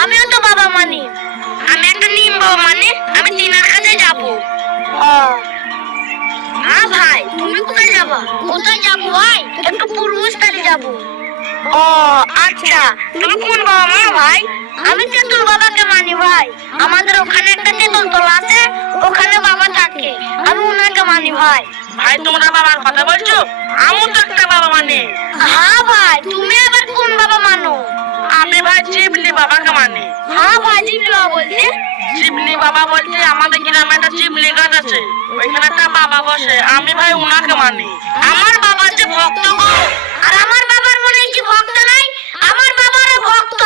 আমিও তো বাবা মানি। আমি একটা নিম বাবা মানি, আমি তিনার কাছে যাব। হ্যাঁ ভাই, তুমি কোথায় যাবা? কোথায় যাবো ভাই? একটু পূর্বস্থলে যাব। ও আচ্ছা, তুমি কোন বাবা মানো ভাই? আমি তেঁতুল বাবাকে মানি ভাই। আমাদের ওখানে একটা তেঁতুল তলা আছে, ওখানে বাবা থাকে, আমি ওনাকে মানি ভাই। ভাই তোমরা বাবার কথা বলছো? আমিও তো একটা বাবা মানে। হ্যাঁ ভাই, তুমি আবার কোন বাবা মানো? আমি ভাই শিবলি বাবাকে মানি। হ্যাঁ ভাই, জিবলি বাবা বলছে। শিবলি বাবা বলতে আমাদের গ্রামে একটা শিবলি গাছ আছে, ওইখানে একটা বাবা বসে, আমি ভাই উনাকে মানি। আমার বাবা যে ভক্ত গো, আর আমার বাবার মনে কি ভক্ত নাই? আমার বাবারও ভক্ত